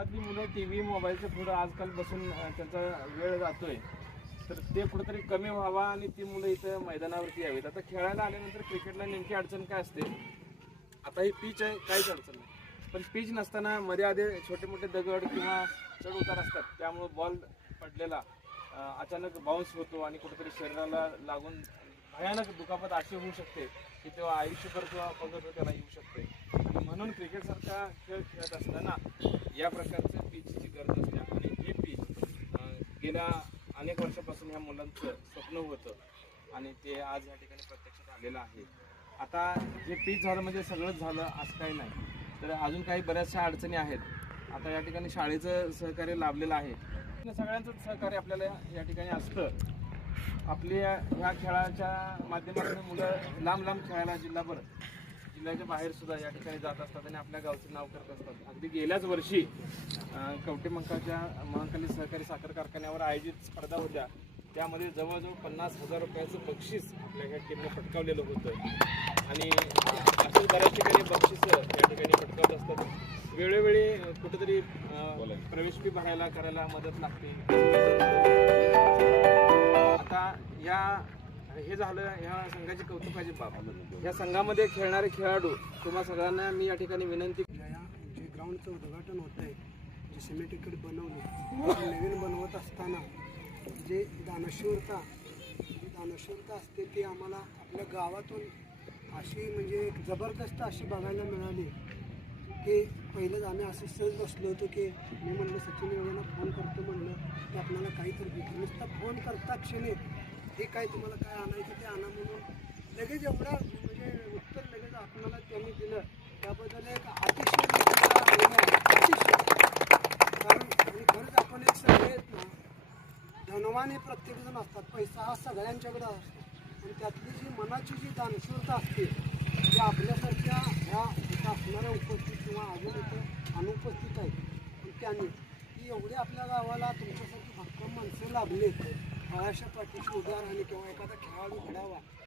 आपली मुलं टीव्ही मोबाईलच्या पुढे आजकाल बसून त्यांचा वेळ जातोय, तर ते कुठेतरी कमी व्हावा आणि ती मुलं इथं मैदानावरती यावीत. आता खेळायला आल्यानंतर क्रिकेटला नेमकी अडचण काय असते? आता ही पिच आहे, काहीच अडचण नाही, पण पिच नसताना मध्ये आधे छोटे मोठे दगड किंवा चढ उतार असतात, त्यामुळे बॉल पडलेला अचानक बाउन्स होतो आणि कुठेतरी शरीराला लागून भयानक दुखापत अशी होऊ शकते की तेव्हा आयुष्यभर किंवा अपंगत्व त्याला येऊ शकते. म्हणून क्रिकेट सारखा खेळ खेळत असताना या प्रकारच्या पिचची गरज असते. आणि ही पिच गेल्या अनेक वर्षापासून ह्या मुलांचं स्वप्न होतं आणि ते आज या ठिकाणी प्रत्यक्षात आलेलं आहे. आता जे पिच झालं म्हणजे सगळंच झालं असं काही नाही, तर अजून काही बऱ्याचशा अडचणी आहेत. आता या ठिकाणी शाळेचं सहकार्य लाभलेलं आहे, सगळ्यांचंच सहकार्य आपल्याला या ठिकाणी असतं. आपल्या ह्या खेळाच्या माध्यमातून मुलं लांब लांब खेळायला जिल्ह्याच्या बाहेर सुद्धा या ठिकाणी जात असतात आणि आपल्या गावचं नाव करत असतात. अगदी गेल्याच वर्षी कवटेमंकाळच्या महाकाली सहकारी साखर कारखान्यावर आयोजित स्पर्धा होत्या, त्यामध्ये जवळजवळ 50,000 रुपयाचं बक्षीस आपल्या ह्या टीमने पटकावलेलं होतं. आणि असेच बऱ्याच ठिकाणी बक्षीस या ठिकाणी पटकावत असतात. वेळोवेळी कुठेतरी प्रवेश फी भरायला करायला मदत लागते. आता हे झालं ह्या संघाची कौतुकाची बाब. या संघामध्ये खेळणारे खेळाडू तुम्हा सगळ्यांना मी या ठिकाणी विनंती, जे ग्राउंडचं उद्घाटन होत आहे, जे सिमेंटिकली बनवलं, नवीन बनवत असताना जे दानशूरता असते ती आम्हाला आपल्या गावातून अशी म्हणजे एक जबरदस्त अशी बघायला मिळाली की पहिलंच आम्ही असं सहज बसलो होतो की मी म्हणलं सचिन एवढ्यांना फोन करतो, म्हणलं की आपल्याला काहीतरी भेटलं. नुसतं फोन करता क्षणी हे काय तुम्हाला काय आणायचं ते आणा म्हणून लगेच एवढा म्हणजे उत्तर लगेच आपल्याला त्यांनी दिलं, त्याबद्दल एक अतिशय कारण आणि खरंच आपण एक सगळे धनवान हे प्रत्येकजण असतात, पैसा हा सगळ्यांच्याकडे असतो, पण त्यातली जी मनाची जी दानशूरता असते ती आपल्यासारख्या ह्या इथं असणाऱ्या उपस्थित किंवा अजून इथं अनुपस्थित आहेत, पण त्यांनी ती एवढी आपल्या गावाला तुमच्यासारखी भक्कम माणसं लाभली, फळाच्या पाठीशी उभ्या राहणे किंवा एखादा खेळाडू घडावा